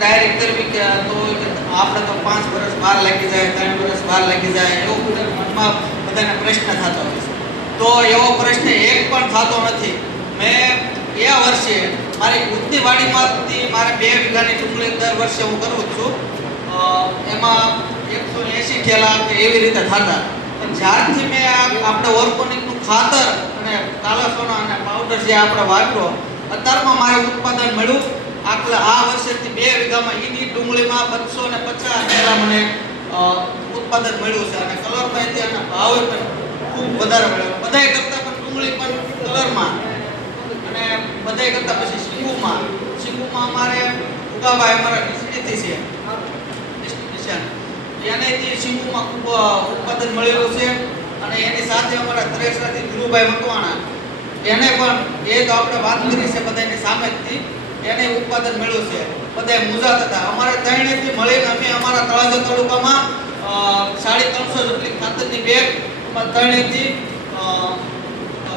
Direct કરવી કે તો આપણે તો 5 વર્ષ બહાર લાગી જાય, 3 વર્ષ બહાર લાગી જાય, એવો મનમાં બધાને પ્રશ્ન થતો હોય છે. તો એવો પ્રશ્ન એક પણ થતો નથી. મેં એ વર્ષે મારી ખુદની વાડીમાંથી મારે 2 વીઘાની ડુંગળી દર વર્ષે હું કરું છું. એમાં 180 ઠેલા કે એવી રીતે થતા. પણ જ્યારથી મેં આપણે ઓર્ગોનિકનું ખાતર અને કાલા સોના અને પાવડર જે આપણે વાપર્યો, અત્યારમાં મારે ઉત્પાદન મળ્યું. આ વર્ષેથી 2 વીઘામાં ઈની ડુંગળીમાં 250 ઠેલા મને ઉત્પાદન મળ્યું છે. અને કલરમાં અને ભાવ પણ ખૂબ વધારે મળ્યો. બધાય કરતાં પણ ડુંગળી પણ કલરમાં અને બધાય કરતાં પછી શીંગુમાં અમારે ઉગાભાઈ અમારા ડીસીથી છે ડિસ્ટ્રિબ્યુશન, એનેથી શીંગુમાં ખૂબ ઉત્પાદન મળેલું છે. અને એની સાથે અમારા ત્રેસરાથી ધીરુભાઈ મકવાણા, એને પણ એ તો આપણે વાત કરી છે બધાની સામે જ, એને ઉત્પાદન મળ્યું છે. બધા મુજાત હતા. અમારે ત્રણેયથી મળીને અમે અમારા તળાજા તાલુકામાં 350 જેટલી ખાતરની બેગ ત્રણેયથી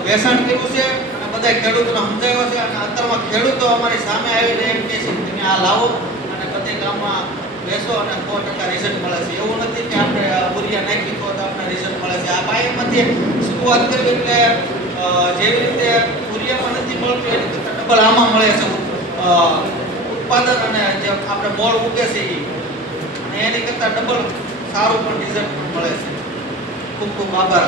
વેચાણ કર્યું છે. અને બધા ખેડૂતોને સમજાવ્યો છે. અને અત્યારમાં ખેડૂતો અમારી સામે આવીને એમ કહે છે કે તમે આ લાવો અને બધે ગામમાં બેસો અને 100% રિઝલ્ટ મળે છે. એવું નથી કે આપણે યુરિયા નાખી તો આપણે રિઝલ્ટ મળે છે. આ પાયામાંથી શરૂઆત કરવી એટલે જેવી રીતે યુરિયામાં નથી મળતું એની કરતાં ડબલ આમાં મળે છે ઉત્પાદન. અને જે આપણે મોળ ઉગે છે અને એની કરતાં ડબલ સારું પણ રિઝલ્ટ મળે છે. ખૂબ ખૂબ આભાર.